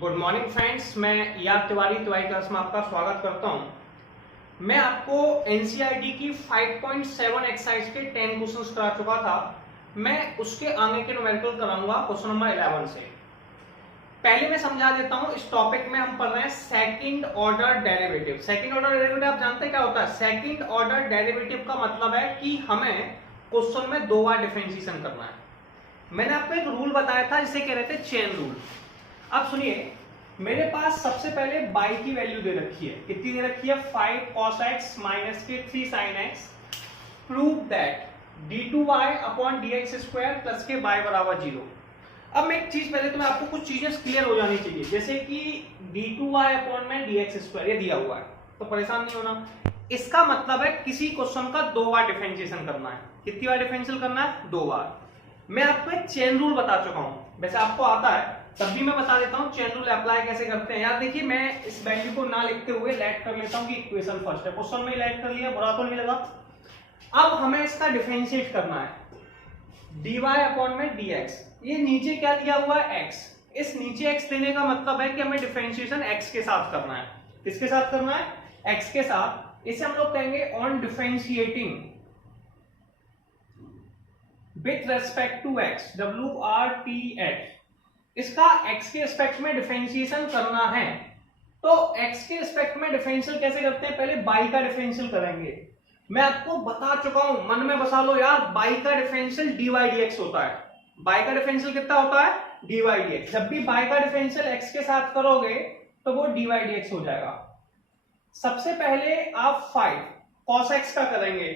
Good morning friends, मैं यार Tiwari class में आपका स्वागत करता हूं। मैं आपको एनसीईआरटी की 5.7 एक्सरसाइज के 10 क्वेश्चंस करा चुका था। मैं उसके आगे के न्यूमेरिकल कराऊंगा क्वेश्चन नंबर 11 से। पहले मैं समझा देता हूं, इस टॉपिक में हम पढ़ रहे हैं second order derivative. Second order derivative आप जानते हैं क्या होता है? सेकंड ऑर्डर डेरिवेटिव का मतलब है कि हमें क्वेश्चन में दो बार डिफरेंशिएशन करना है। मैंने आपको एक रूल बताया था जिसे कह रहे थे चेन रूल। अब सुनिए, मेरे पास सबसे पहले बाई की वैल्यू दे रखी है। कितनी दे रखी है? 5 cos x माइनस के 3 sin x। Prove that d2y upon dx square plus के y बराबर 0। अब मैं एक चीज पहले तो मैं आपको कुछ चीजें क्लियर हो जानी चाहिए, जैसे कि d2y अपॉन में dx स्क्वायर ये दिया हुआ है तो परेशान नहीं होना। इसका मतलब है किसी क्वेश्चन का दो बार डिफरेंशिएशन करना है। कितनी बार डिफरेंशियल करना है? दो बार। मैं आपको एक चेन रूल बता चुका हूं, वैसे आपको आता है तब भी मैं बता देता हूं चेन रूल अप्लाई कैसे करते हैं। यार देखिए, मैं इस वैल्यू को ना लिखते हुए लेट कर लेता हूं कि इक्वेशन फर्स्ट है। क्वेश्चन में लेट कर लिया, बुरा तो नहीं लगा। अब हमें इसका डिफरेंशिएट करना है। dy अपॉन में dx, ये नीचे क्या दिया हुआ है? x। इस नीचे x देने का मतलब है कि हमें डिफरेंशिएशन x के साथ करना है। किसके साथ करना है? x के साथ। इसे हम लोग कहेंगे on differentiating with respect to x, WRTH। इसका x के रिस्पेक्ट में डिफरेंशिएशन करना है। तो x के रिस्पेक्ट में डिफरेंशियल कैसे करते हैं? पहले y का डिफरेंशियल करेंगे। मैं आपको बता चुका हूं, मन में बसा लो यार, y का डिफरेंशियल dy dx होता है। y का डिफरेंशियल कितना होता है? dy dx। जब भी y का डिफरेंशियल x के साथ करोगे तो वो dy dx हो जाएगा। सबसे पहले आप 5 cos x का करेंगे।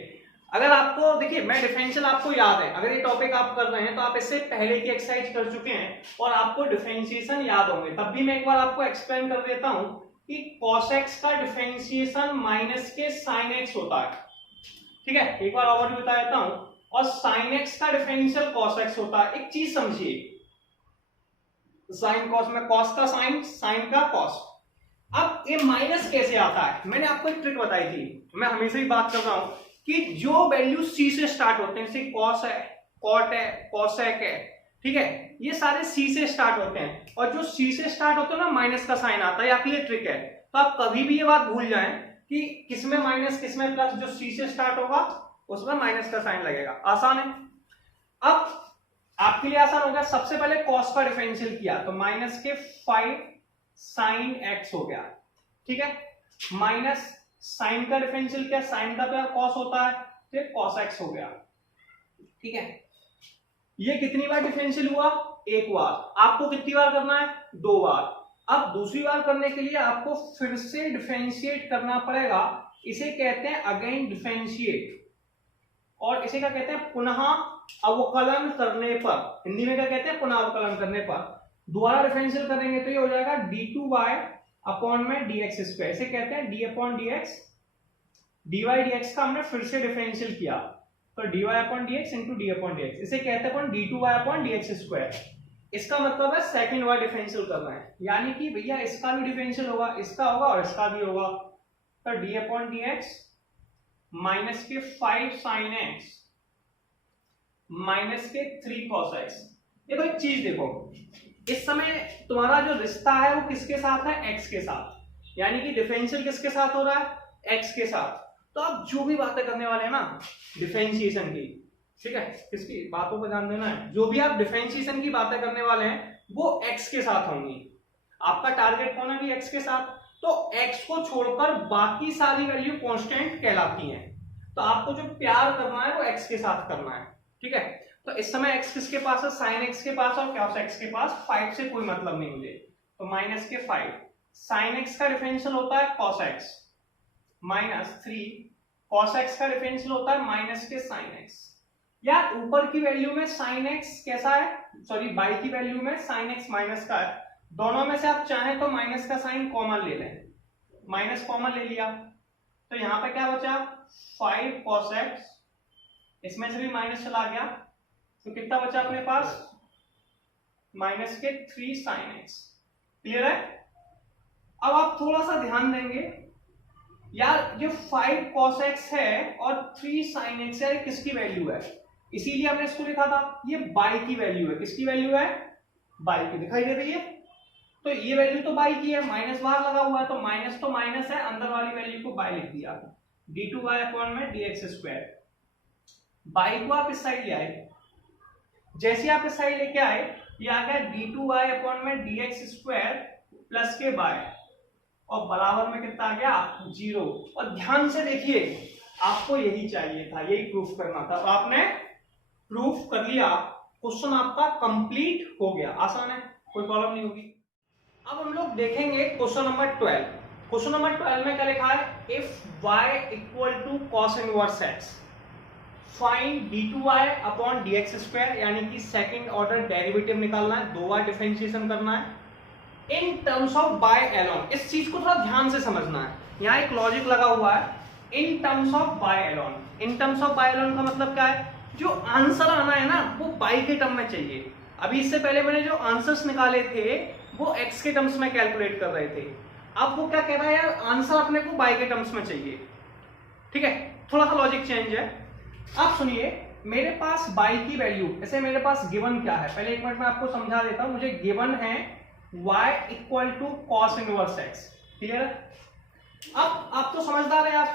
अगर आपको देखिए, मैं डिफरेंशियल आपको याद है, अगर ये टॉपिक आप कर रहे हैं तो आप इससे पहले की एक्सरसाइज कर चुके हैं और आपको डिफरेंशिएशन याद होंगे। तब भी मैं एक बार आपको एक्सप्लेन कर देता हूं कि cos x का डिफरेंशिएशन माइनस के sin x होता है। ठीक है, एक बार और भी बता देता हूं। और sin x का डिफरेंशियल cos x होता है। एक चीज समझिए, sin cos में cos का sin, sin का cos। अब ये माइनस कैसे आता है? मैंने आपको एक ट्रिक बताई थी, मैं हमेशा ही बात कर रहा हूं कि जो वैल्यू सी से स्टार्ट होते हैं, जैसे कॉस है, कॉट है, कॉसेक है, ठीक है, ये सारे सी से स्टार्ट होते हैं। और जो सी से स्टार्ट होते हैं ना, माइनस का साइन आता है। आपके लिए ट्रिक है, तो आप कभी भी ये बात भूल जाएं कि किसमें माइनस किसमें प्लस। जो सी से स्टार्ट होगा उसमें माइनस का साइन लगेगा। आसान है। अब आपके लिए आसान होगा। सबसे पहले कॉस का डिफरेंशियल किया तो माइनस के 5 साइन एक्स हो गया। ठीक है, माइनस साइन का डिफरेंशियल क्या? साइन का तो कॉस होता है, तो कॉस एक्स हो गया। ठीक है, ये कितनी बार डिफरेंशियल हुआ? एक बार। आपको कितनी बार करना है? दो बार। अब दूसरी बार करने के लिए आपको फिर से डिफरेंशिएट करना पड़ेगा। इसे कहते हैं अगेन डिफरेंशिएट, और इसे क्या कहते हैं? पुनः अवकलन करने पर। हिंदी में क्या कहते हैं? पुनः अवकलन करने पर। दोबारा डिफरेंशियल करेंगे तो ये हो जाएगा d2y अपॉन में dx स्क्वायर। इसे कहते हैं d upon dx। dy dx का हमने फिर से डिफरेंशियल किया तो dy upon dx into d upon dx। इसे कहते हैं अपन d2y अपॉन dx स्क्वायर। इसका मतलब है सेकंड बार डिफरेंशियल करना है, यानी कि भैया इसका भी डिफरेंशियल होगा, इसका होगा और इसका भी होगा। तो d अपॉन dx माइनस के 5 sin x माइनस के 3 cos x। देखो एक चीज देखो, इस समय तुम्हारा जो रिश्ता है वो किसके साथ है? x के साथ। यानी कि डिफरेंशियल किसके साथ हो रहा है? x के साथ। तो आप जो भी बातें करने वाले हैं ना डिफरेंशिएशन की, ठीक है, किसकी बातों पर ध्यान देना है। जो भी आप डिफरेंशिएशन की बातें करने वाले हैं वो x के साथ होंगी। आपका टारगेट कौन है? भी x के साथ। तो x को छोड़कर बाकी सारी वैल्यू कांस्टेंट कहलाती हैं। तो आपको जो प्यार करना है वो x के साथ करना है। ठीक है, तो इस समय x किसके पास है? sin x के पास और cos x के पास। 5 से कोई मतलब नहीं मुझे, तो माइनस के 5 sin x का डिफरेंशियल होता है cos x minus 3 cos x का डिफरेंशियल होता है माइनस के sin x। यार ऊपर की वैल्यू में sin x कैसा है? सॉरी, बाई की वैल्यू में sin x माइनस का है। दोनों में से आप चाहें तो माइनस का साइन कॉमन ले लें। माइनस कॉमन ले लिया तो यहां पे क्या बचा? 5 cos x, इसमें से भी माइनस चला गया तो कितना बचा अपने पास? माइनस के 3 sin x। क्लियर है? अब आप थोड़ा सा ध्यान देंगे, यार जो 5 cos x है और 3 sin x है, किसकी वैल्यू है? इसीलिए हमने इसको लिखा था, ये बाई की वैल्यू है। किसकी वैल्यू है? बाई की। दिखाई दे रही है? तो ये वैल्यू तो बाई की है, माइनस बाहर लगा हुआ है तो माइनस है, अंदर वाली वैल्यू को बाई लिख दिया, d2y अपॉन में dx स्क्वायर। बाई को आप इस साइड ले आए, जैसे आप इस साइड लेके आए ये आ गया d2y अपॉन में dx स्क्वायर प्लस के बाय, और बराबर में कितना आ गया 0। और ध्यान से देखिए आपको यही चाहिए था, यही प्रूफ करना था, तो आपने प्रूफ कर लिया, क्वेश्चन आपका कंप्लीट हो गया। आसान है, कोई प्रॉब्लम नहीं होगी। अब हम लोग देखेंगे क्वेश्चन नंबर 12। क्वेश्चन नंबर 12 में क्या लिखा है, if y equal to cos inverse x find d2y upon dx square, यानी कि सेकंड ऑर्डर डेरिवेटिव निकालना है, दो बार डिफरेंशिएशन करना है in terms of y alone. इस चीज को थोड़ा ध्यान से समझना है, यहाँ एक लॉजिक लगा हुआ है, in terms of y alone. In terms of y alone का मतलब क्या है, जो आंसर आना है ना वो बाई के टर्म में चाहिए। अभी इससे पहले मैंने जो आंसर्स निकाले थे वो एक्स के टर्म्स में कैलकुलेट कर रहे थे, अब वो क्या कह रहा है यार आंसर अपने को बाई के टर्म्स में चाहिए। ठीक है, थोड़ा सा लॉजिक चेंज है। आप सुनिए, मेरे पास बाई की वैल्यू, ऐसे मेरे पास गिवन क्या है, पहले एक मिनट में आपको समझा देता हूं। मुझे गिवन है y equal to cos inverse x। Clear है? अब आप तो समझदार है यार,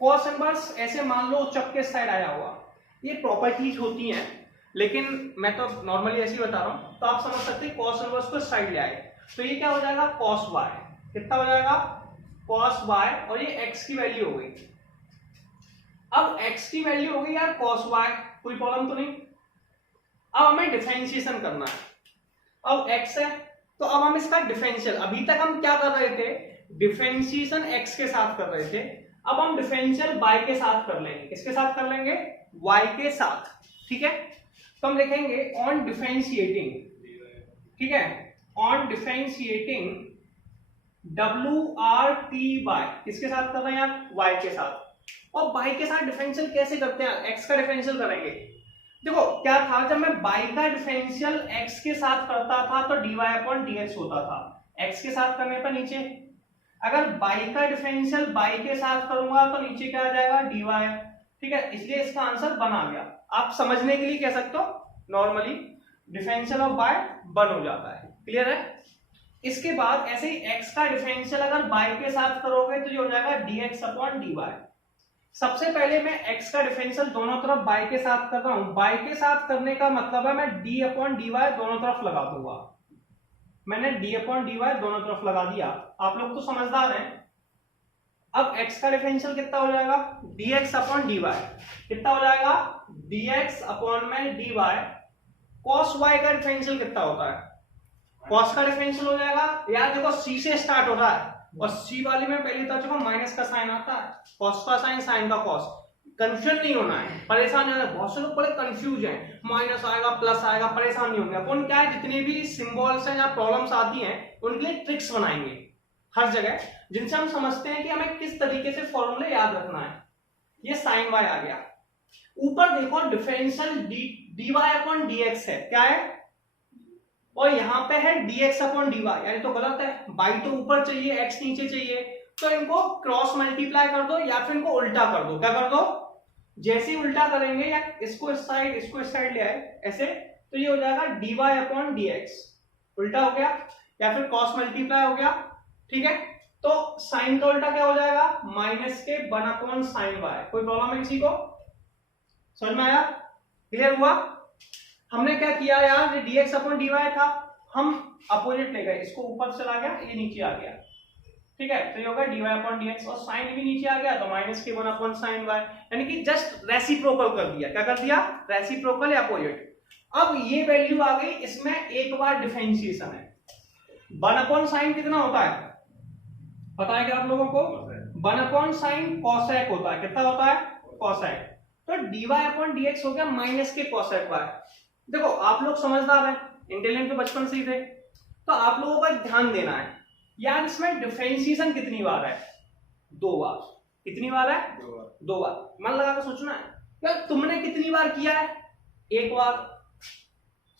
कॉस इनवर्स ऐसे मान लो चपके साइड आया हुआ, ये प्रॉपर्टीज होती हैं, लेकिन मैं तो नॉर्मली ऐसे ही बता रहा हूं, तो आप समझ सकते हैं कॉस इनवर्स को साइड ले आए तो ये क्या हो जाएगा कॉस y। कितना हो जाएगा कॉस y, और ये x की वैल्यू हो गई। अब x की वैल्यू हो गई यार cos y, कोई प्रॉब्लम तो नहीं। अब हमें डिफरेंशिएशन करना है, अब x है तो अब हम इसका डिफरेंशियल, अभी तक हम क्या कर रहे थे, डिफरेंशिएशन x के साथ कर रहे थे, अब हम डिफरेंशियल y के साथ कर लेंगे। किसके साथ कर लेंगे, y के साथ। ठीक है, तो हम लिखेंगे ऑन डिफरेंशिएटिंग, ठीक है, ऑन डिफरेंशिएटिंग WRTY, किसके साथ कर रहे हैं आप, y के साथ। और y के साथ डिफरेंशियल कैसे करते हैं, x का डिफरेंशियल करेंगे। देखो क्या था, जब मैं y का डिफरेंशियल x के साथ करता था तो dy अपॉन dx होता था, x के साथ करने पर नीचे। अगर y का डिफरेंशियल y के साथ करूंगा तो नीचे क्या आ जाएगा dy। ठीक है, इसलिए इसका आंसर बना गया। आप समझने के लिए कह सकते हो नॉर्मली डिफरेंशियल ऑफ y बन हो जाता है। क्लियर है? इसके बाद ऐसे ही x का डिफरेंशियल अगर y के साथ करोगे तो ये हो जाएगा dx अपॉन dy। सबसे पहले मैं x का डिफरेंशियल दोनों तरफ y के साथ कर रहा हूं, y के साथ करने का मतलब है मैं d अपॉन dy दोनों तरफ लगा दूंगा। मैंने d अपॉन dy दोनों तरफ लगा दिया, आप लोग तो समझदार हैं। अब x का डिफरेंशियल कितना हो जाएगा dx अपॉन dy, कितना हो जाएगा dx अपॉन में dy। cos y का डिफरेंशियल कितना होता है, cos का डिफरेंशियल हो जाएगा यार, देखो c से स्टार्ट हो रहा है और c वाले में पहले बता चुका माइनस का साइन आता है, cos का साइन, साइन का cos। कंफ्यूजन नहीं होना है, परेशान नहीं होना है। बहुत से लोग बड़े कंफ्यूज हैं, माइनस आएगा प्लस आएगा, परेशान नहीं होंगे। अपन क्या है, जितने भी सिंबल्स हैं या प्रॉब्लम्स आती हैं उनके लिए ट्रिक्स बनाएंगे हर जगह, जिनसे हम समझते हैं कि हमें किस तरीके से फॉर्मूले याद रखना है। ये साइन y आ गया, ऊपर देखो डिफरेंशियल dy अपॉन dx है, क्या है, और यहाँ पे है dx अपॉन dy, यानी तो गलत है, y तो ऊपर चाहिए x नीचे चाहिए, तो इनको क्रॉस मल्टीप्लाई कर दो या फिर इनको उल्टा कर दो। क्या कर दो, जैसे ही उल्टा करेंगे या इसको इस साइड ले आए ऐसे, तो ये हो जाएगा dy अपॉन dx, उल्टा हो गया, या फिर क्रॉस मल्टीप्लाई हो गया। ठीक है, तो साइन का उल्टा क्या हो जाएगा माइनस के 1 अपॉन साइन y। कोई प्रॉब्लम है किसी को, समझ में आया, क्लियर हुआ? हमने क्या किया यार, dx अपॉन dy था, हम अपोजिट ले गए, इसको ऊपर चला गया, ये नीचे आ गया। ठीक है, तो ये होगा dy अपॉन dx, और साइन भी नीचे आ गया तो माइनस के 1 अपॉन साइन y, यानी कि जस्ट रेसिप्रोकल कर दिया। क्या कर दिया, रेसिप्रोकल या अपोजिट। अब ये वैल्यू आ गई, इसमें एक बार डिफरेंशिएशन है। 1 अपॉन साइन कितना होता है पता है क्या आप लोगों को, 1 अपॉन साइन कोसेक होता है, कितना होता है कोसेक। तो dy अपॉन dx हो गया माइनस के कोसेक y। देखो आप लोग समझदार हैं, इंटेलिजेंट तो बचपन से ही थे, तो आप लोगों का ध्यान देना है यार, इसमें डिफरेंशिएशन कितनी बार है, 2 बार। कितनी बार है, 2 बार। मन लगा कर सोचना है यार, तुमने कितनी बार किया है, 1 बार।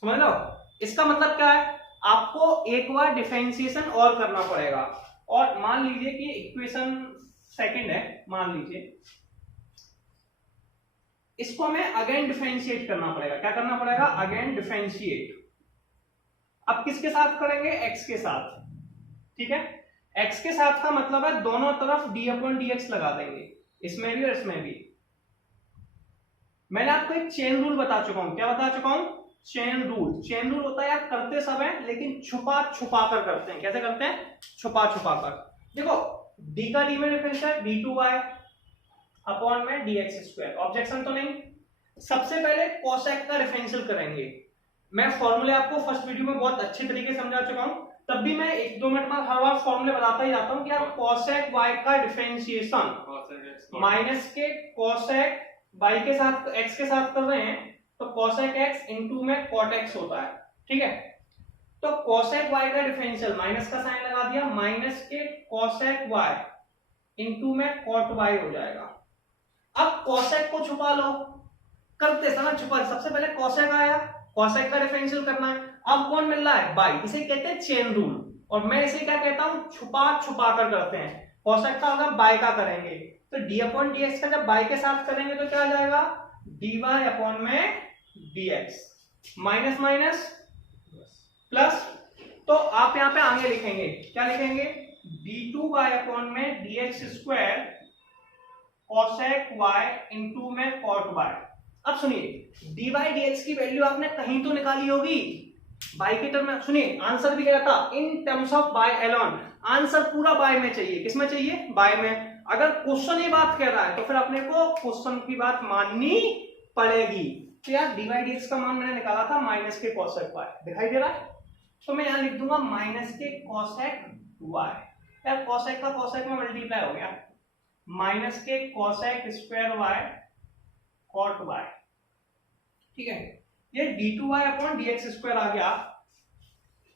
समझ लो, इसका मतलब क्या है, आपको 1 बार डिफरेंशिएशन और करना पड़ेगा। और मान लीजिए कि इक्वेशन सेकंड है, मान लीजिए इसको हमें अगेन डिफरेंशिएट करना पड़ेगा। क्या करना पड़ेगा, अगेन डिफरेंशिएट। अब किसके साथ करेंगे, x के साथ। ठीक है। x के साथ का मतलब है दोनों तरफ d/dx लगा देंगे, इसमें भी और इसमें भी। मैंने आपको एक चेन रूल बता चुका हूं। क्या बता चुका हूं? Chain rule. चेन रूल होता है यार करते सब है लेकिन छुपा छुपा कर करते हैं। कैसे करते हैं? छुपा छुपा कर। देखो d का d में डिफरेंशियल d2y अपॉन में dx²। ऑब्जेक्शन तो नहीं। सबसे पहले कोसेक का डिफरेंशियल करेंगे। मैं फॉर्मूले आपको फर्स्ट वीडियो में बहुत अच्छे तरीके से समझा चुका हूं, तब भी मैं 1-2 मिनट में हर बार फॉर्मूले बताता ही जाता हूं कि यार कोसेक y का डिफरेंशिएशन माइनस के कोसेक y के साथ x के साथ कर रहे हैं तो कोसेक x इनटू में कॉट x होता है। ठीक है, तो कोसेक y का डिफरेंशियल माइनस का साइन लगा दिया, माइनस के कोसेक y इनटू में कॉट y हो जाएगा। अब कोसेक को छुपा लो, करते समय छुपा। सबसे पहले कोसेक आया, कोसेक का डिफरेंशियल करना है। अब कौन मिल रहा है? बाई। इसे कहते हैं चेन रूल, और मैं इसे क्या कहता हूं? छुपा छुपा कर करते हैं। कोसेक का होगा बाई का करेंगे तो d/dx का जब बाई के साथ करेंगे तो क्या आ जाएगा? dy अपॉन में dx, माइनस माइनस प्लस। तो आप यहां पे आगे लिखेंगे, क्या लिखेंगे? d2y अपॉन में dx² कोसेक y इनटू में कॉट y। अब सुनिए dy dx की वैल्यू आपने कहीं तो निकाली होगी बाई की टर्म में। सुनिए आंसर भी क्या था? In terms of y alone. Answer पूरा बाय में चाहिए। किस में चाहिए? बाय में। अगर क्वेश्चन ये बात कह रहा है तो फिर अपने को क्वेश्चन की बात माननी पड़ेगी। तो यार dy dx का मान मैंने निकाला था माइनस के कोसेक y, दिखाई दे रहा है? तो मैं यहां लिख दूंगा माइनस के कोसेक y। यार कोसेक का कोसेक में मल्टीप्लाई हो गया, माइनस के cosec square y cot y। ठीक है, ये d2y अपॉन dx² आ गया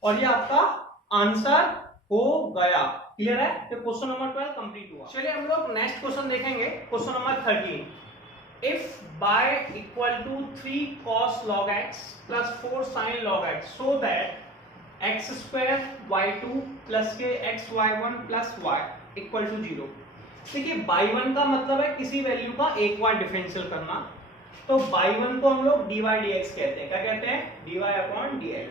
और ये आपका आंसर हो गया। क्लियर है? तो क्वेश्चन नंबर 12 कंप्लीट हुआ। चलिए हम लोग नेक्स्ट क्वेश्चन देखेंगे, question number 13। If y equal to 3 cos log x plus 4 sin log x so that x² y2 plus के xy1 plus y equal to 0। देखिए y1 का मतलब है किसी वैल्यू का एक बार डिफरेंशियल करना, तो y1 को हम लोग dy dx कहते हैं। क्या कहते हैं? dy upon dx।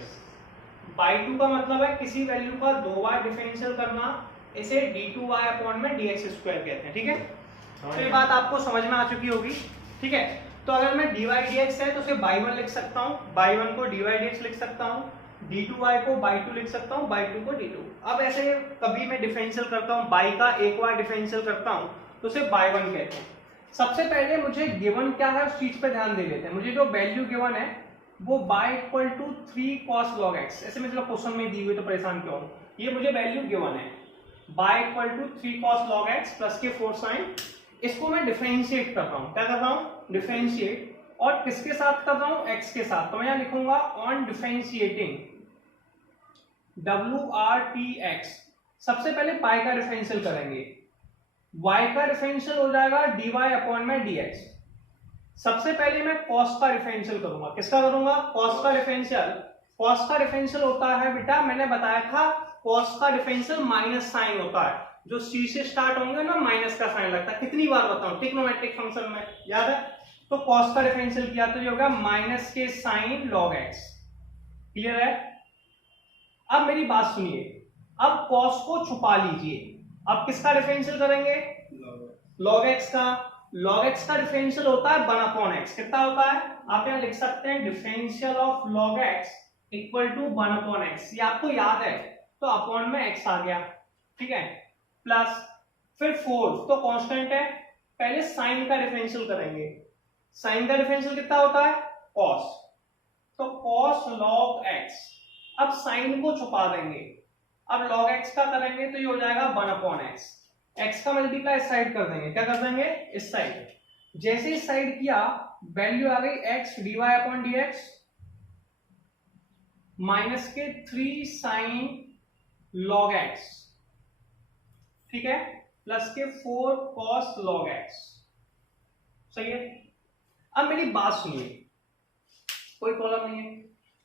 y2 का मतलब है किसी वैल्यू का दो बार डिफरेंशियल करना, इसे d2y अपॉन में dx² कहते हैं। ठीक है, तो ये बात आपको समझ में आ चुकी होगी। ठीक है, तो अगर मैं dy dx है तो उसे y1 लिख सकता हूँ, y1 को dy dx लिख सकता हूँ, d2y को y2 लिख सकता हूँ, y2 को d2। अब ऐसे कभी मैं डिफरेंशियल करता हूँ, y का एक बार डिफरेंशियल करता हूँ तो उसे y1 कहते हैं। सबसे पहले मुझे गिवन क्या है उस चीज पे ध्यान दे लेते हैं। मुझे जो वैल्यू गिवन है वो y equal to 3 cos log x, ऐसे मतलब क्वेश्चन में दी हुई तो परेशान क्यों हो, ये मुझे वैल्यू गिवन है y equal to 3 cos log x plus के 4 sin। इसको मैं डिफरेंशिएट कर रहा हूँ। क्या कर रहा हूँ? डिफरेंशिएट। और किसके साथ कर रहा हूँ? x के साथ। तो मैं यहां लिखूंगा ऑन डिफरेंशिएटिंग WRTX। सबसे पहले पाई का डिफरेंशियल करेंगे, y का डिफरेंशियल हो जाएगा dy अपॉन में dx। सबसे पहले मैं cos का डिफरेंशियल करूंगा। किसका करूंगा? cos का डिफरेंशियल। cos का डिफरेंशियल होता है बेटा, मैंने बताया था cos का डिफरेंशियल माइनस साइन होता है, जो c से स्टार्ट होंगे ना माइनस का साइन लगता है। कितनी बार बताऊं? ट्रिग्नोमेट्रिक फंक्शन में, याद है? तो cos का डिफरेंशियल किया तो ये होगा माइनस के साइन log x। क्लियर है? अब मेरी बात सुनिए, अब cos को छुपा लीजिए। अब किसका डिफरेंशियल करेंगे? log x का। log x का डिफरेंशियल होता है 1/x। कितना होता है? आप यहां लिख सकते हैं differential of log x equal to 1/x। ये आपको याद है तो अपॉन में x आ गया। ठीक है, प्लस फिर 4 तो कांस्टेंट है। पहले साइन का डिफरेंशियल करेंगे। साइन का डिफरेंशियल कितना होता है? cos। तो cos log x। अब साइन को छुपा देंगे। अब log x का करेंगे तो ये हो जाएगा 1/x। x का मल्टीप्लाई इस साइड कर देंगे। क्या कर देंगे? इस साइड। जैसे इस साइड किया वैल्यू आ गई x dy upon dx minus के 3 sin log x। ठीक है, प्लस के 4 cos log x। सही है? अब मेरी बात सुनिए, कोई प्रॉब्लम नहीं है।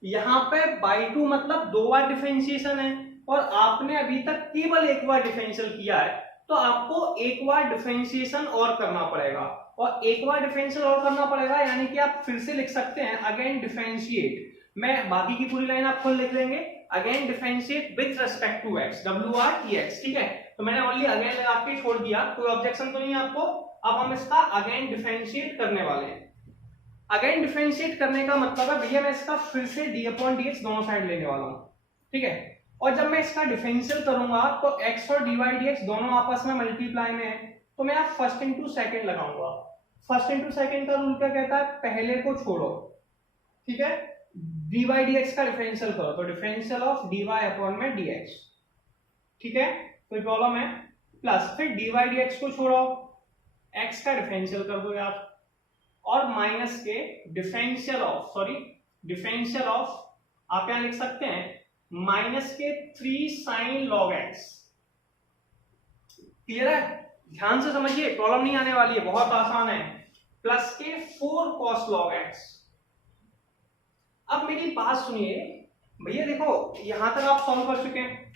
यहां पे y2 मतलब दो बार डिफरेंशिएशन है और आपने अभी तक केवल एक बार डिफरेंशियल किया है, तो आपको एक बार डिफरेंशिएशन और करना पड़ेगा। और एक बार डिफरेंशियल और करना पड़ेगा यानी कि आप फिर से लिख सकते हैं अगेन डिफरेंशिएट। मैं बाकी की पूरी लाइन आप खुद लिख लेंगे। Again differentiate with respect to x, WRTX, ठीक है। तो मैंने ओनली अगेन लगा के छोड़ दिया, कोई ऑब्जेक्शन तो नहीं है आपको। अब हम इसका अगेन डिफरेंशिएट करने वाले हैं। अगेन डिफरेंशिएट करने का मतलब है भैया मैं इसका फिर से d/dx दोनों साइड लेने वाला हूं, ठीक है। और जब मैं इसका डिफरेंशियल करूंगा तो x और dy/dx दोनों आपस में मल्टीप्लाई में है, तो मैं आप फर्स्ट इंटू सेकेंड लगाऊंगा। फर्स्ट इंटू सेकेंड का रूल क्या कहता है, पहले को छोड़ो, ठीक है। dy/dx का डिफरेंशियल करो, तो डिफरेंशियल ऑफ dy/dx, ठीक है, कोई प्रॉब्लम है। प्लस फिर dy/dx को छोड़ो, x का डिफरेंशियल कर दो यार, और माइनस के डिफरेंशियल ऑफ आप यहां लिख सकते हैं माइनस के 3 sin log x। क्लियर है, ध्यान से समझिए, प्रॉब्लम नहीं आने वाली है, बहुत आसान है। प्लस के 4 cos log x। अब मेरी बात सुनिए भैया, देखो यहां तक आप सॉल्व कर चुके हैं।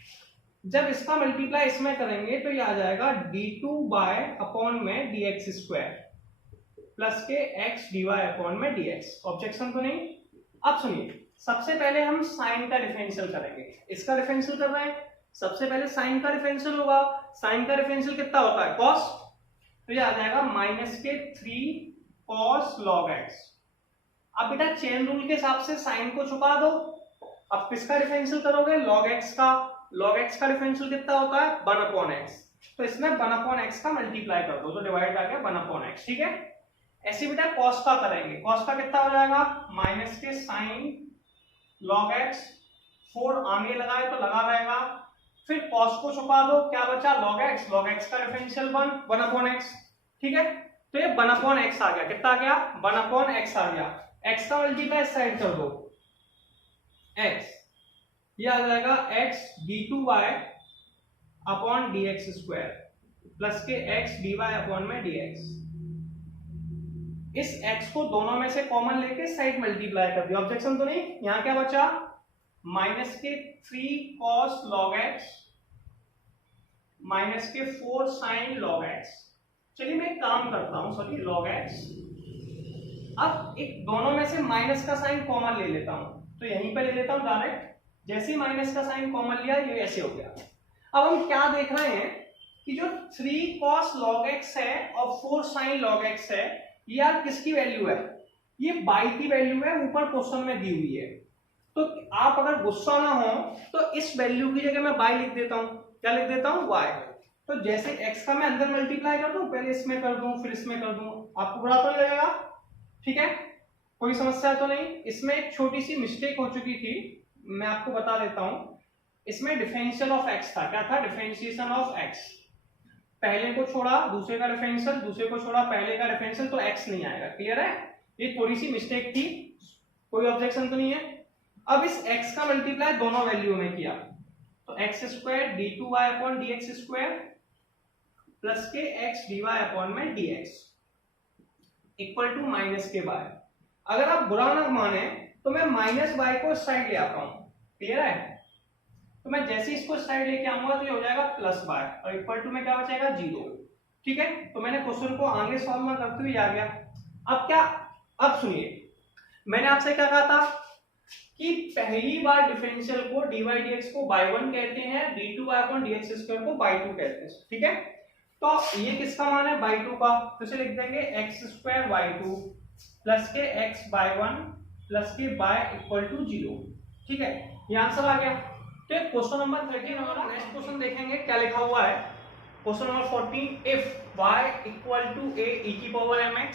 जब इसका मल्टीप्लाई इसमें करेंगे तो ये आ जाएगा d2/में dx² प्लस के x dy/में dx। ऑब्जेक्शन तो नहीं। अब सुनिए, सबसे पहले हम साइन का डिफरेंशियल करेंगे। इसका डिफरेंशियल कर रहे हैं, सबसे पहले साइन का डिफरेंशियल होगा। साइन का डिफरेंशियल कितना होता है, cos, तो ये आ जाएगा माइनस के 3 cos log x। अब बेटा चेन रूल के हिसाब से साइन को छुपा दो। अब किसका डिफरेंशियल करोगे, log x का। log x का डिफरेंशियल कितना होता है, 1/x, तो इसमें 1/x का मल्टीप्लाई कर दो, तो डिवाइड आ गया 1/x, ठीक है। ऐसे बेटा cos का करेंगे, cos का कितना हो जाएगा, माइनस के sin log x, 4 आगे लगाए तो लगा रहेगा, फिर cos को छुपा दो, क्या बचा log x का डिफरेंशियल 1/x, ठीक है। तो ये 1/x आ गया, कितना आ गया, 1/x आ गया। x का मल्टीप्लाई साइड कर दो, x, ये आ जाएगा x d2y/dx² प्लस के x dy/में dx। इस x को दोनों में से कॉमन लेके साइड मल्टीप्लाई कर दिया, ऑब्जेक्शन तो नहीं। यहां क्या बचा, माइनस के 3 cos log x माइनस के 4 sin log x। चलिए मैं एक काम करता हूं, सॉरी log x। अब एक दोनों में से माइनस का साइन कॉमन ले लेता हूं, तो यहीं पे ले लेता हूं डायरेक्ट। जैसे ही माइनस का साइन कॉमन लिया, ये ऐसे हो गया। अब हम क्या देख रहे हैं कि जो 3 cos log x है और 4 sin log x है, ये यार किसकी वैल्यू है, ये y की वैल्यू है, ऊपर क्वेश्चन में दी हुई है। तो आप अगर गुस्सा ना हो तो इस वैल्यू की जगह मैं y लिख देता हूं। क्या लिख देता हूं, y। तो जैसे x का मैं अंदर मल्टीप्लाई कर दूं, पहले इसमें कर दूं फिर इसमें कर दूं, आपको बुरा तो नहीं लगेगा, ठीक है, कोई समस्या तो नहीं। इसमें एक छोटी सी मिस्टेक हो चुकी थी, मैं आपको बता देता हूं। इसमें डिफरेंशियल ऑफ x था, क्या था, डिफरेंशिएशन ऑफ x। पहले को छोड़ा दूसरे का डिफरेंशियल, दूसरे को छोड़ा पहले का डिफरेंशियल, तो x नहीं आएगा। क्लियर है, ये थोड़ी सी मिस्टेक थी, कोई ऑब्जेक्शन तो नहीं है। अब इस x का मल्टीप्लाई दोनों वैल्यू में किया, तो x² d2y/dx² प्लस के x dy/में dx इक्वल टू माइनस के y। अगर आप बुरा ना माने तो मैं माइनस y को साइड ले आता हूं, क्लियर है। तो मैं जैसे इसको साइड लेके आऊंगा तो ये हो जाएगा प्लस y और इक्वल टू में क्या बचेगा, 0, ठीक है। तो मैंने क्वेश्चन को आगे सॉल्व ना करते हुए आ गया। अब क्या, अब सुनिए, मैंने आपसे क्या कहा था कि पहली बार डिफरेंशियल को dy/dx को y1 कहते हैं, d2y/dx² को y2 कहते हैं, ठीक है। तो ये किसका मान है, y2 का, तो इसे लिख देंगे x² y2 प्लस के x/1 प्लस के y इक्वल टू 0, ठीक है। ये आंसर आ गया। तो क्वेश्चन नंबर 13 हमारा नेक्स्ट क्वेश्चन देखेंगे, क्या लिखा हुआ है। Question number 14, if y equal to a e की power mx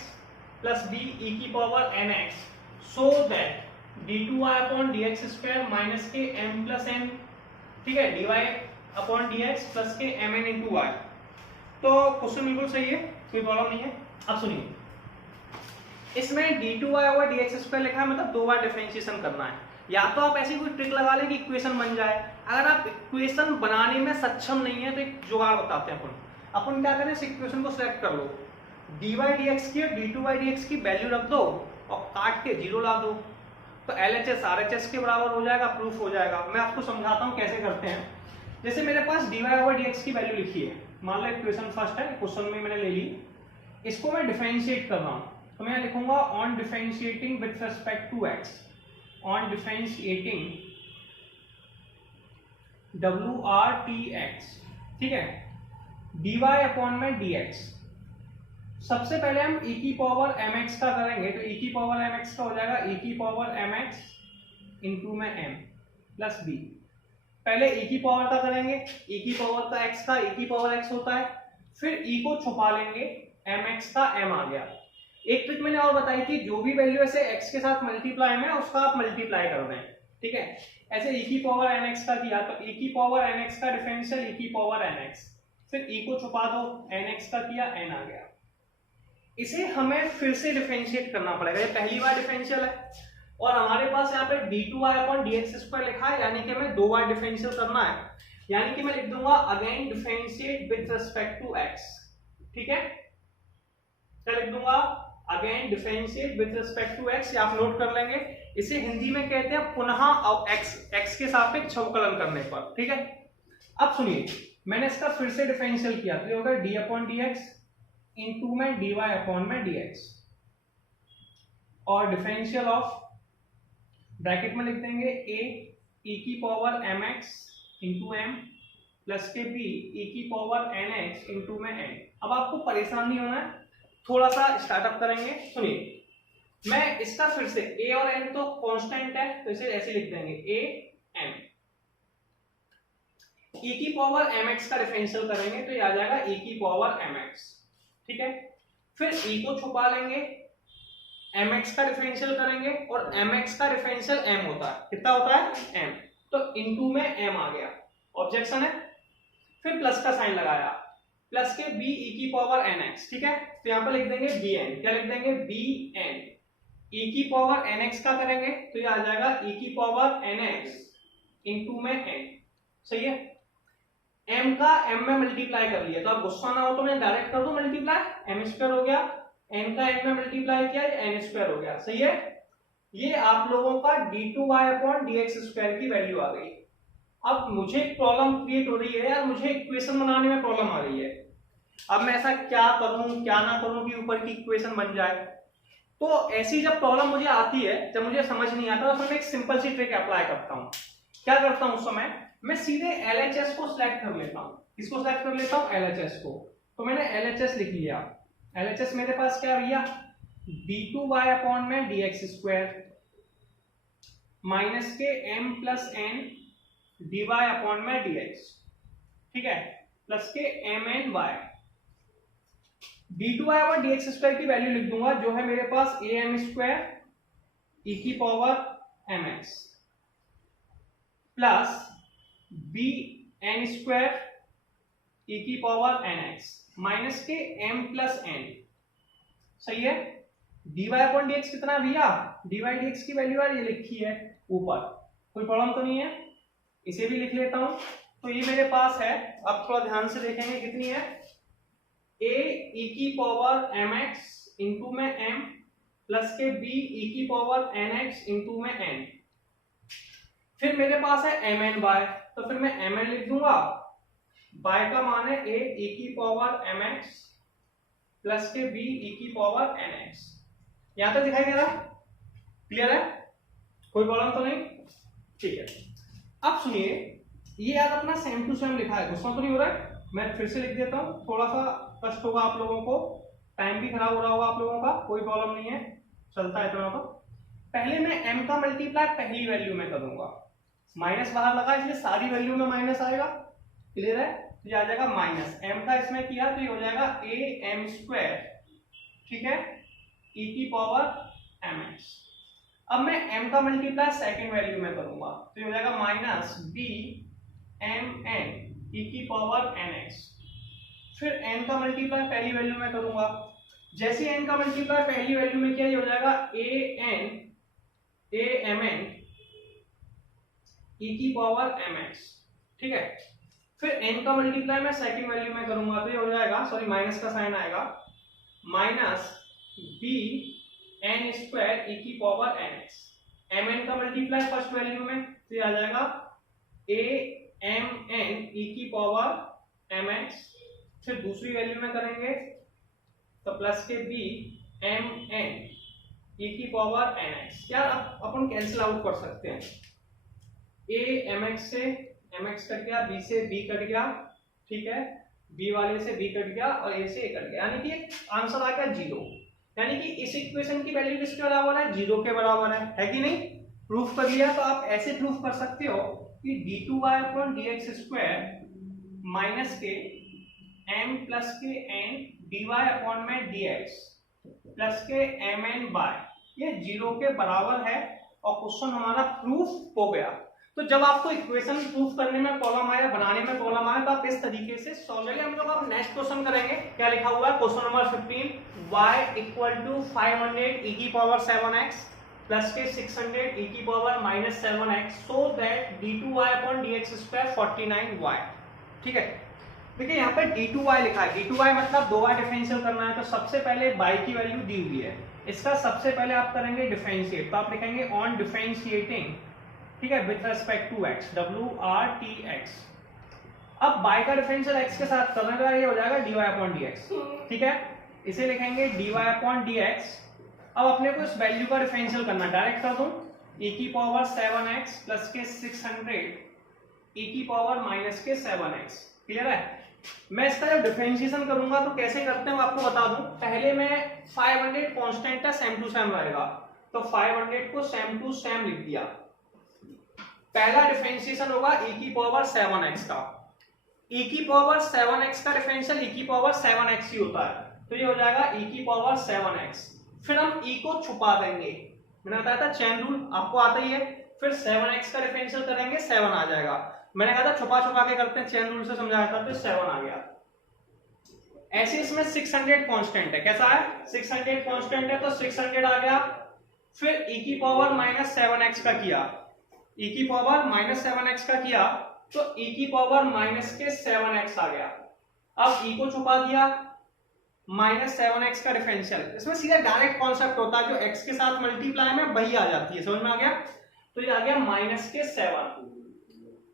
plus b e की power nx so that d2y/dx² minus के m प्लस n, ठीक है, dy/dx प्लस के mn इंटू y। तो क्वेश्चन बिल्कुल सही है, कोई प्रॉब्लम नहीं है। अब सुनिए, इसमें d2y/dx² लिखा है, मतलब 2 बार डिफरेंशिएशन करना है। या तो आप ऐसी कोई ट्रिक लगा लें कि इक्वेशन बन जाए। अगर आप इक्वेशन बनाने में सक्षम नहीं है तो एक जुगाड़ बताते हैं अपन क्या करें, इस इक्वेशन को सिलेक्ट कर लो, dy/dx की और d2/dx की वैल्यू रख दो और काट के 0 ला दो, तो LHS RHS के बराबर हो जाएगा, प्रूफ हो जाएगा। मैं आपको समझाता हूँ कैसे करते हैं। जैसे मेरे पास dy/dx की वैल्यू लिखी है, मान लो इक्वेशन फर्स्ट है, क्वेश्चन में मैंने ले ली, इसको मैं डिफरेंशिएट कर रहा हूँ, तो मैं लिखूंगा on differentiating with respect to x, on differentiating WRTX, ठीक है, dy अपॉन में dx। सबसे पहले हम e की पावर mx का करेंगे, तो e की पावर mx का हो जाएगा e की पावर mx इंटू में m प्लस b। पहले e की पावर का करेंगे, e की पावर का x का e की पावर x होता है, फिर e को छुपा लेंगे, mx का m आ गया। एक ट्रिक मैंने और बताई थी, जो भी वैल्यू ऐसे x के साथ मल्टीप्लाई में उसका आप मल्टीप्लाई कर दें, ठीक है। ऐसे e की पावर nx का किया तो e की पावर nx का डिफरेंशियल e की पावर nx, फिर e को छुपा दो, nx का किया, n आ गया। इसे हमें फिर से डिफरेंशिएट करना पड़ेगा, ये पहली बार डिफरेंशियल है और हमारे पास यहाँ पे d2y अपॉन dx स्क्वायर लिखा है, यानी कि हमें 2 बार डिफरेंशियल करना है, यानी कि मैं लिख दूंगा again differentiate with respect to x, ठीक है। क्या लिख दूंगा? Again differentiate with respect to x, आप नोट कर लेंगे। इसे हिंदी में कहते हैं पुनः x के सापेक्ष अवकलन करने पर, ठीक है। अब सुनिए, मैंने इसका फिर से डिफरेंशियल किया तो ये होगा d अपॉन dx इंटू में dy अपॉन में dx, और डिफरेंशियल ऑफ ब्रैकेट में लिख देंगे a e की power mx into m plus के b e की पावर nx इंटू में n। अब आपको परेशान नहीं होना है, थोड़ा सा स्टार्टअप करेंगे। सुनिए, मैं इसका फिर से a और n तो कांस्टेंट है, तो इसे ऐसे लिख देंगे a m। e की पावर mx का डिफरेंशियल करेंगे तो ये आ जाएगा e की पावर mx, ठीक है। फिर e को छुपा लेंगे, mx का डिफरेंशियल करेंगे और mx का डिफरेंशियल m होता है, कितना होता है? m, तो इनटू में m आ गया, ऑब्जेक्शन है। फिर प्लस का साइन लगाया, प्लस के b e की पावर nx, ठीक है, तो यहां पर लिख देंगे bn। क्या लिख देंगे? bn। e की पावर nx का करेंगे तो ये आ जाएगा e की पावर nx इनटू में n, सही है। m का m में मल्टीप्लाई कर लिया, तो आप गुस्सा ना हो तो मैं डायरेक्ट कर दूं मल्टीप्लाई, m स्क्वायर हो गया, n का n में मल्टीप्लाई किया, n स्क्वायर हो गया, सही है। ये आप लोगों का d2y अपॉन dx स्क्वायर की वैल्यू आ गई। अब मुझे एक प्रॉब्लम क्रिएट हो रही है यार, मुझे इक्वेशन बनाने में प्रॉब्लम आ रही है। अब मैं ऐसा क्या करूं क्या ना करूं कि ऊपर की इक्वेशन बन जाए। तो ऐसी जब प्रॉब्लम मुझे आती है, जब मुझे समझ नहीं आता, तो मैं एक सिंपल सी ट्रिक अप्लाई करता हूं। क्या करता हूं उस समय? मैं सीधे LHS को सिलेक्ट कर लेता हूं। किसको सिलेक्ट कर लेता हूं? LHS को। तो मैंने LHS लिख लिया। LHS मेरे पास क्या भैया? d2y अपॉन में dx स्क्वायर माइनस के m plus n dy upon में dx, ठीक है, प्लस के mn y। d2y upon dx square की वैल्यू लिख दूंगा, जो है मेरे पास am स्क्वायर e की power mx plus bn square e की पावर nx माइनस के m प्लस n, सही है। dy अपॉन dx कितना है भैया? dy dx की वैल्यू यार ये लिखी है ऊपर, कोई प्रॉब्लम तो नहीं है। इसे भी लिख लेता हूं, तो ये मेरे पास है। अब थोड़ा ध्यान से देखेंगे कितनी है, a e की पावर mx इंटू में m प्लस के b e की पावर nx इंटू में n। फिर मेरे पास है mn y, तो फिर मैं mn लिख दूंगा, y का मान है a e की पावर mx प्लस के b e की पावर nx। यहां तक दिखाई दे रहा है? क्लियर है? कोई प्रॉब्लम तो नहीं? ठीक है। अब सुनिए, ये यार अपना सेम टू सेम लिखा है, गुस्सा तो नहीं हो रहा है? मैं फिर से लिख देता हूं, थोड़ा सा कष्ट होगा आप लोगों को, टाइम भी खराब हो रहा होगा आप लोगों का, कोई प्रॉब्लम नहीं है, चलता है इतना। तो पहले मैं m का मल्टीप्लाई पहली वैल्यू में करूंगा, माइनस बाहर लगा इसलिए सारी वैल्यू में माइनस आएगा, क्लियर है? तो ये आ जाएगा माइनस m का इसमें किया तो ये हो जाएगा a m स्क्वायर, ठीक है, e की पावर mx। अब मैं m का मल्टीप्लाई सेकंड वैल्यू में करूंगा तो ये हो जाएगा minus b m n e की पावर nx। फिर n का मल्टीप्लाई पहली वैल्यू में करूंगा, जैसे n का मल्टीप्लाई पहली वैल्यू में किया ये हो जाएगा a m n e की पावर mx, ठीक है। फिर n का मल्टीप्लाई मैं सेकंड वैल्यू में करूंगा तो ये हो जाएगा, सॉरी माइनस का साइन आएगा, minus b n square e की पावर nx। mn का मल्टीप्लाई फर्स्ट वैल्यू में तो ये आ जाएगा a m n e की पावर mx। फिर दूसरी वैल्यू में करेंगे तो प्लस के b m n e की पावर nx। यार अपन कैंसिल आउट कर सकते हैं, a mx से mx कट गया, b से b कट गया, ठीक है, b वाले से b कट गया और a से a कट गया, यानी कि आंसर आ गया 0। यानी कि इस इक्वेशन की वैल्यू किसके बराबर है? 0 के बराबर है कि नहीं? प्रूफ कर लिया। तो आप ऐसे प्रूफ कर सकते हो कि d2y/dx² माइनस के m प्लस के n dy/dx प्लस के mn बाय ये 0 के बराबर है और क्वेश्चन हमारा प्रूफ हो गया। तो जब आपको इक्वेशन प्रूफ करने में प्रॉब्लम आया, बनाने में प्रॉब्लम आया, तो आप इस तरीके से सॉल्व करेंगे। हम लोग अब नेक्स्ट क्वेश्चन करेंगे। क्या लिखा हुआ है? Question number 15, y equal to 500 e की पावर 7x प्लस के 600 e की power minus 7x so that d2y/dx² 49y। ठीक है, देखिए यहाँ पे d2y लिखा है, d2y मतलब 2 बार डिफरेंशियल करना है। तो सबसे पहले y की वैल्यू दी हुई है, इसका सबसे पहले आप करेंगे डिफरेंशिएट। तो आप लिखेंगे ऑन डिफरेंशिएटिंग, ठीक है, with respect to x, WRTX। अब y का डिफरेंशियल x के साथ करने का ये हो जाएगा dy/dx, ठीक है, इसे लिखेंगे dy/dx। अब अपने को इस वैल्यू का डिफरेंशियल करना, डायरेक्ट कर दूं, e की पावर 7x प्लस के 600 e की पावर माइनस के 7x। क्लियर है? मैं इसका जब डिफरेंशिएशन करूंगा तो कैसे करते हैं वो आपको बता दूं। पहले मैं 500 कांस्टेंट है, सेम टू सेम रहेगा, तो 500 को सेम टू सेम लिख दिया। पहला डिफरेंशिएशन होगा e की पावर 7x का, e की पावर 7x का डिफरेंशियल e की पावर 7x ही होता है, तो ये हो जाएगा e की पावर 7x। फिर हम e को छुपा देंगे, मैंने बताया था चेन रूल आपको आता ही है। फिर 7x का डिफरेंशियल करेंगे, 7 आ जाएगा। मैंने कहा था छुपा छुपा के करते हैं, चेन रूल से समझाया था, तो 7 आ गया। ऐसे इसमें 600 कांस्टेंट है, कैसा है? 600 कांस्टेंट है, तो 600 आ गया। फिर e की पावर माइनस 7x का किया, e की पावर माइनस 7x का किया, तो e की पावर माइनस के 7x आ गया। अब e को छुपा दिया, माइनस 7x का डिफरेंशियल, इसमें सीधा डायरेक्ट कॉन्सेप्ट होता है, जो x के साथ मल्टीप्लाई में वही आ जाती है, समझ में आ गया? तो ये आ गया माइनस के 7।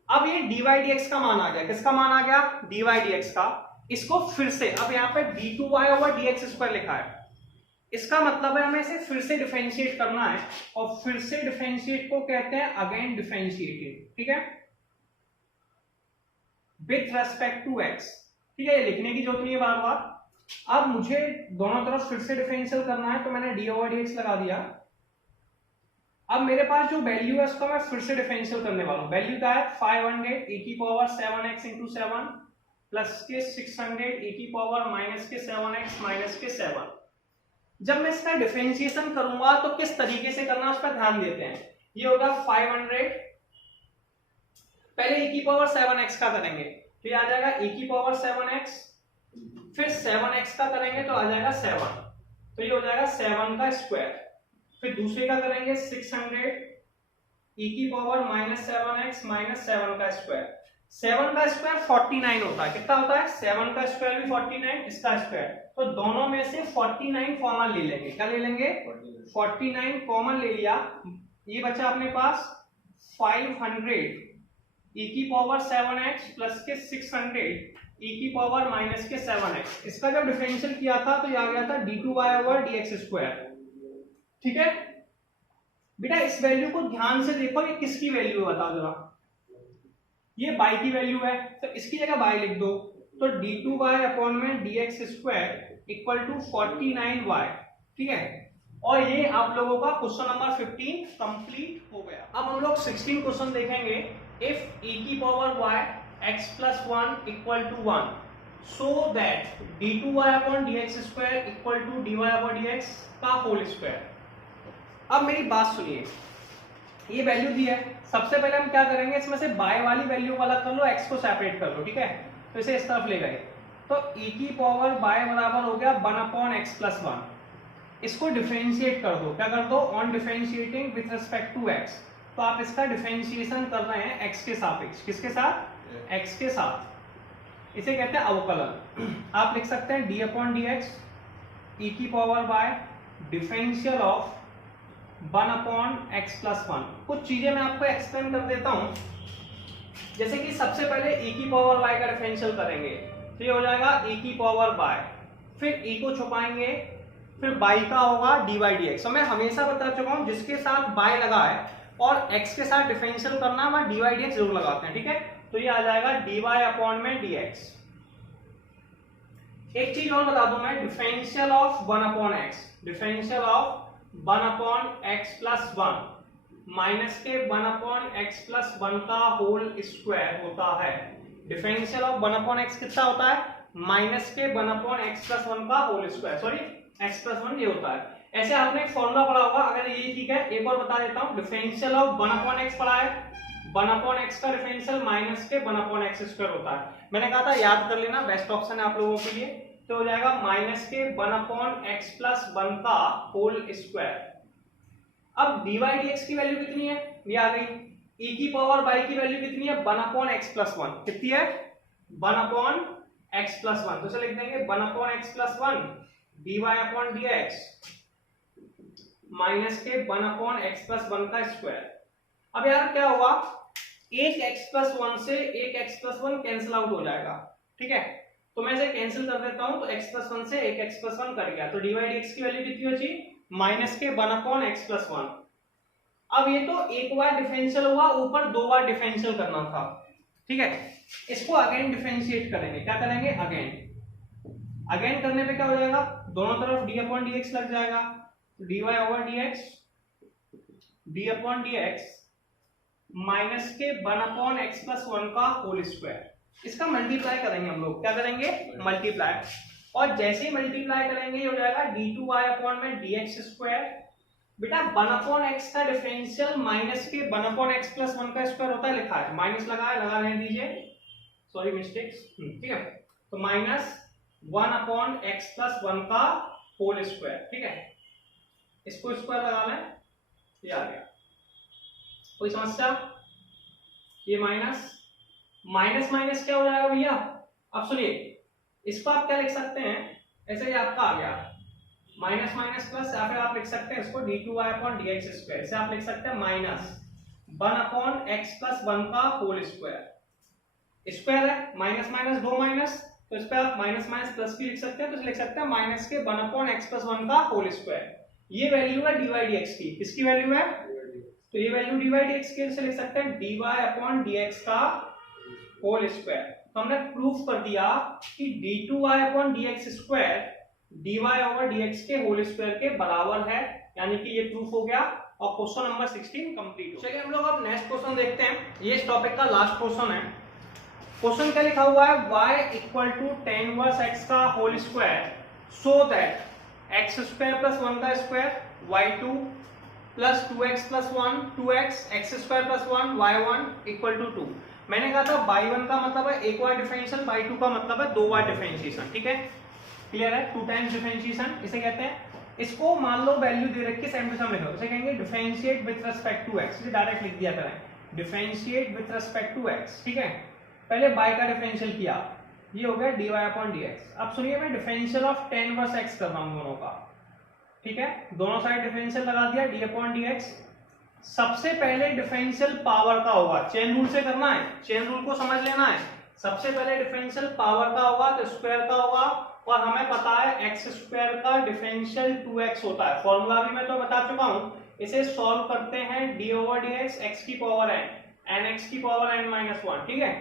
अब ये dy/dx का मान आ गया, किसका मान आ गया? dy/dx का। इसको फिर से, अब यहाँ पे d2y/dx² लिखा है, इसका मतलब है हमें इसे फिर से डिफरेंशिएट करना है, और फिर से डिफरेंशिएट को कहते हैं अगेन डिफरेंशिएटिंग, ठीक है, विथ रेस्पेक्ट टू x। ठीक है, ये लिखने की जरूरत नहीं है बार बार। अब मुझे दोनों तरफ फिर से डिफरेंशियल करना है, तो मैंने d/dx लगा दिया। अब मेरे पास जो वैल्यू है उसका मैं फिर से डिफरेंशियल करने वाला हूं। वैल्यू क्या है? 500 e की पावर 7x इंटू 7 प्लस के 600 e की पावर माइनस के 7x माइनस के 7। जब मैं इसका डिफरेंशिएशन करूंगा तो किस तरीके से करना है उस पर ध्यान देते हैं। ये होगा 500, पहले e की पावर 7x का करेंगे, फिर आ जाएगा e की पावर 7x, फिर 7x का करेंगे तो आ जाएगा 7, तो ये हो जाएगा 7 का स्क्वायर। फिर दूसरे का करेंगे 600 e की पावर माइनस 7x माइनस 7 का स्क्वायर। 7 का स्क्वायर 49 होता है, कितना होता है? 7 का स्क्वायर भी 49, इसका स्क्वायर, तो दोनों में से 49 कॉमन ले लेंगे। क्या ले लेंगे? 49 कॉमन ले लिया, ये बचा अपने पास 500 e की पावर 7x प्लस के 600 e की पावर माइनस के 7x। इसका जब डिफरेंशियल किया था तो ये आ गया था d2y/dx²। ठीक है बेटा, इस वैल्यू को ध्यान से देखो, ये किसकी वैल्यू है बताओ जरा। ये y की वैल्यू है, तो इसकी जगह y लिख दो, तो d2y/dx² इक्वल टू 49y। ठीक है, और ये आप लोगों का क्वेश्चन नंबर 15 कंप्लीट हो गया। अब हम लोग 16 क्वेश्चन देखेंगे। इफ e की power y x plus 1 equal to 1 so that d2y/dx² equal to dy/dx का होल स्क्वायर। अब मेरी बात सुनिए, ये वैल्यू दी है, सबसे पहले हम क्या करेंगे, इसमें से y वाली वैल्यू को अलग कर लो, x को सेपरेट कर लो। ठीक है, तो इसे इस तरफ ले गए, तो e की पावर y बराबर हो गया 1/x प्लस 1। इसको डिफरेंशिएट कर दो, क्या कर दो? On differentiating with respect to x। तो आप इसका डिफरेंशिएशन कर रहे हैं x के सापेक्ष, किसके साथ? x के साथ, इसे कहते हैं अवकलन। आप लिख सकते हैं d/dx e की power y differential of 1/x plus 1। कुछ चीजें मैं आपको एक्सप्लेन कर देता हूं, जैसे कि सबसे पहले e की पावर y का डिफरेंशियल करेंगे, तो ये हो जाएगा e की पावर y, फिर e को छुपाएंगे, फिर y का होगा dy/dx। तो मैं हमेशा बता चुका हूं, जिसके साथ y लगा है और x के साथ डिफरेंशियल करना है वहां dy/dx जरूर लगाते हैं। ठीक है, तो ये आ जाएगा dy अपॉन में dx। एक चीज और बता दूं मैं, differential of 1 upon x, differential of 1 upon x plus 1 minus के 1 अपॉन एक्स प्लस 1 का होल स्क्वायर होता है। डिफरेंशियल ऑफ 1 अपॉन एक्स कितना होता है, माइनस के 1 अपॉन एक्स प्लस 1 का whole square, sorry x plus 1 ये होता है। ऐसे आपने एक फॉर्मूला पढ़ा होगा, अगर ये ठीक है एक और बता देता हूं, डिफरेंशियल ऑफ 1 अपॉन एक्स पढ़ा है, 1 अपॉन एक्स का डिफरेंशियल माइनस के 1 अपॉन एक्स स्क्वायर होता है। मैंने कहा था याद कर लेना, बेस्ट ऑप्शन है आप लोगों के लिए। तो हो जाएगा माइनस के 1 अपॉन एक्स प्लस 1 का होल स्क्वायर। अब dy dx की वैल्यू कितनी है, ये आ गई। e की पावर y की वैल्यू कितनी है, 1 अपॉन एक्स प्लस 1 कितनी है, 1 अपॉन एक्स प्लस 1, तो इसे लिख देंगे 1 upon x plus 1 dy upon dx minus के 1 अपॉन एक्स प्लस 1 का स्क्वायर। अब यार क्या हुआ, एक x प्लस 1 से एक x प्लस 1 कैंसिल आउट हो जाएगा, ठीक है, तो मैं इसे कैंसिल कर देता हूं, तो x प्लस 1 से एक x प्लस 1 कट गया, तो dy dx की वैल्यू कितनी बची, माइनस के 1 अपॉन एक्स प्लस 1। अब ये तो एक बार डिफरेंशियल हुआ, ऊपर दो बार डिफरेंशियल करना था, ठीक है, इसको अगेन डिफरेंशिएट करेंगे, क्या करेंगे, अगेन करने पे क्या हो जाएगा, दोनों तरफ d अपॉन dx लग जाएगा, तो dy over dx d upon dx minus के 1 अपॉन एक्स प्लस 1 का होल स्क्वायर। इसका मल्टीप्लाई करेंगे हम लोग, क्या करेंगे, मल्टीप्लाई, और जैसे ही मल्टीप्लाई करेंगे ये हो जाएगा d2y अपॉन में dx स्क्वायर। बेटा 1 अपॉन एक्स का डिफरेंशियल माइनस के 1 अपॉन एक्स प्लस 1 का स्क्वायर होता है, लिखा है, माइनस लगाया, लगा रहने दीजिए, सॉरी मिस्टेक्स, ठीक है, तो माइनस 1 अपॉन एक्स प्लस 1 का होल स्क्वायर, ठीक है, इसको स्क्वायर लगा लें, ये आ गया, कोई समस्या, ये माइनस माइनस माइनस क्या हो जाएगा भैया, अब सुनिए, इसको आप क्या लिख सकते हैं, ऐसे ही आपका आ गया माइनस माइनस प्लस, या फिर आप लिख सकते हैं इसको d2y अपॉन dx स्क्वायर, इसे आप लिख सकते हैं माइनस 1 अपॉन एक्स प्लस 1 का होल स्क्वायर, स्क्वायर है, माइनस माइनस दो माइनस, तो इस पे आप माइनस माइनस प्लस भी लिख सकते हैं, तो लिख सकते हैं माइनस के 1 अपॉन एक्स प्लस 1 का होल स्क्वायर। ये वैल्यू है dy dx की, किसकी वैल्यू है, तो ये वैल्यू dy dx की, से लिख सकते हैं dy अपॉन dx का होल स्क्वायर। तो हमने प्रूफ कर दिया कि d2y upon dx square dy over dx के होल स्क्वायर के बराबर है, यानी कि ये प्रूफ हो गया, और क्वेश्चन नंबर 16 कंप्लीट हो। चलिए हम लोग अब नेक्स्ट क्वेश्चन देखते हैं, ये इस टॉपिक का लास्ट क्वेश्चन है। क्वेश्चन क्या लिखा हुआ है, y equal to tan inverse x का whole square so that x square plus 1 का square y2 plus 2x plus 1 2x x square plus 1 y1 equal to 2। मैंने कहा था y1 का मतलब है एक बार डिफरेंशियल, y2 का मतलब है दो बार डिफरेंशिएशन, ठीक है, क्लियर है, 2 टाइम्स डिफरेंशिएशन इसे कहते हैं। इसको मान लो वैल्यू दे रखी है, सेम टू सेम लिखो, इसे कहेंगे differentiate with respect to x, इसे डायरेक्ट लिख दिया करें, differentiate with respect to x, ठीक है, पहले y का डिफरेंशियल किया, ये हो गया dy अपॉन dx। अब सुनिए मैं differential of tan inverse x कर रहा हूं दोनों का, ठीक है, दोनों साइड डिफरेंशियल लगा दिया d अपॉन dx। सबसे पहले डिफरेंशियल पावर का होगा, चेन रूल से करना है, चेन रूल को समझ लेना है, सबसे पहले डिफरेंशियल पावर का होगा तो स्क्वायर का होगा, और हमें पता है एक्स स्क्वायर का डिफरेंशियल 2x होता है, फॉर्मूला भी मैं तो बता चुका हूं। इसे सॉल्व करते हैं d ओवर dx, x की पावर n x की पावर n माइनस 1, ठीक है,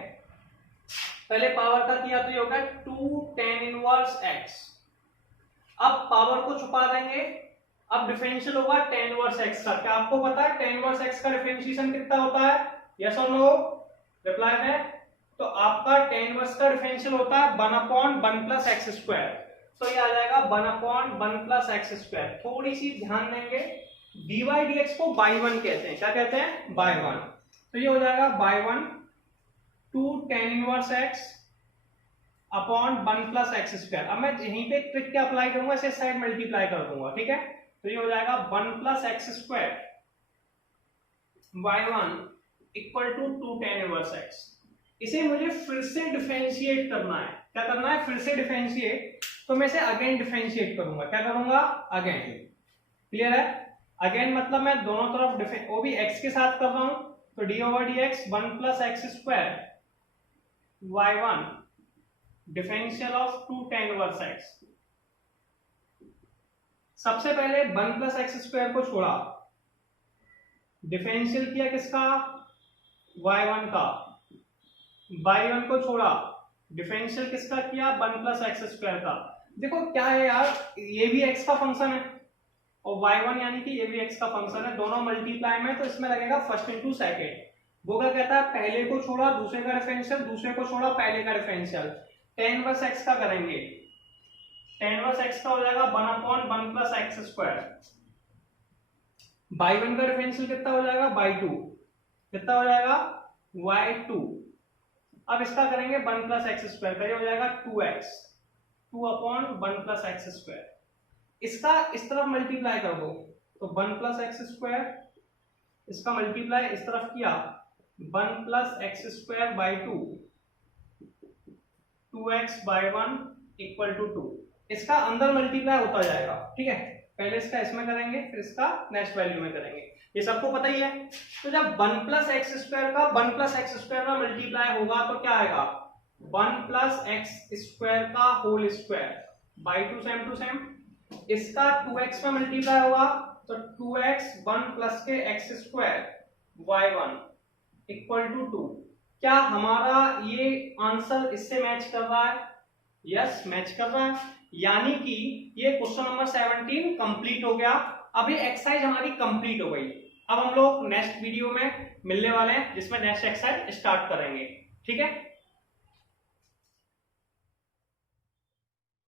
पहले पावर का किया तो ये होगा 2 tan इनवर्स x। अब पावर को छुपा देंगे, अब डिफरेंशियल होगा tan इनवर्स x का। क्या आपको पता है tan इनवर्स x का डिफरेंशिएशन कितना होता है, यस और नो, रिप्लाई है, तो आपका tan इनवर्स का डिफरेंशियल होता है 1 अपॉन 1 प्लस एक्स स्क्वायर, तो ये आ जाएगा 1 अपॉन 1 प्लस एक्स स्क्वायर। थोड़ी सी ध्यान देंगे, dy dx को बाई 1 कहते हैं, क्या कहते हैं, बाई 1, तो ये हो जाएगा by 1 2 tan inverse x upon 1 plus x square. अब मैं यहीं पे ट्रिक क्या अप्लाई करूंगा, इसे साइड मल्टीप्लाई कर दूंगा, ठीक है, तो ये हो जाएगा 1 plus x square by 1 equal to 2 tan inverse x। इसे मुझे फिर से डिफरेंशिएट करना है, क्या करना है, फिर से डिफरेंशिएट, तो मैं इसे अगेन डिफरेंशिएट करूंगा, क्या करूंगा, अगेन, क्लियर है, अगेन मतलब मैं दोनों तरफ वो भी x के साथ कर रहा हूं, तो d over dx 1 plus x square y1 differential of 2 tan inverse x। सबसे पहले 1 प्लस एक्स स्क्वायर को छोड़ा, डिफरेंशियल किया किसका, y1 का, y1 को छोड़ा, डिफरेंशियल किसका किया, 1 प्लस एक्स स्क्वायर का। देखो क्या है यार, ये भी x का फंक्शन है और y1 यानी कि ये भी x का फंक्शन है, दोनों मल्टीप्लाई में, तो इसमें लगेगा फर्स्ट इंटू सेकेंड। वो क्या कहता है, पहले को छोड़ा दूसरे का डिफरेंशियल, दूसरे को छोड़ा पहले का डिफरेंशियल। tan इनवर्स x का करेंगे, tan इनवर्स x का हो जाएगा 1/1 प्लस एक्स स्क्वायर। y1 का डिफरेंशियल कितना हो जाएगा, y2, कितना हो जाएगा, y2। अब इसका करेंगे 1 प्लस एक्स स्क्वायर का, ये हो जाएगा 2x, 2/1 प्लस एक्स स्क्वायर। इसका इस तरफ मल्टीप्लाई कर दो तो 1 प्लस एक्स स्क्वायर, इसका मल्टीप्लाई इस तरफ किया 1 plus x square by 2, 2x by 1 equal to 2। इसका अंदर मल्टीप्लाई होता जाएगा, ठीक है, पहले इसका इसमें करेंगे फिर इसका नेक्स्ट वैल्यू में करेंगे, ये सबको पता ही है। तो जब 1 प्लस एक्स स्क्वायर का 1 प्लस एक्स स्क्वायर का मल्टीप्लाई होगा तो क्या आएगा, 1 प्लस एक्स स्क्वायर का whole square by 2, same to same. इसका 2x में मल्टीप्लाई होगा तो 2x 1 प्लस के x square y1 equal to 2। क्या हमारा ये आंसर इससे मैच कर रहा है, यस मैच कर रहा है, यानी कि ये क्वेश्चन नंबर 17 कंप्लीट हो गया। अब ये एक्सरसाइज हमारी कंप्लीट हो गई। अब हम लोग नेक्स्ट वीडियो में मिलने वाले हैं जिसमें नेक्स्ट एक्सरसाइज स्टार्ट करेंगे, ठीक है।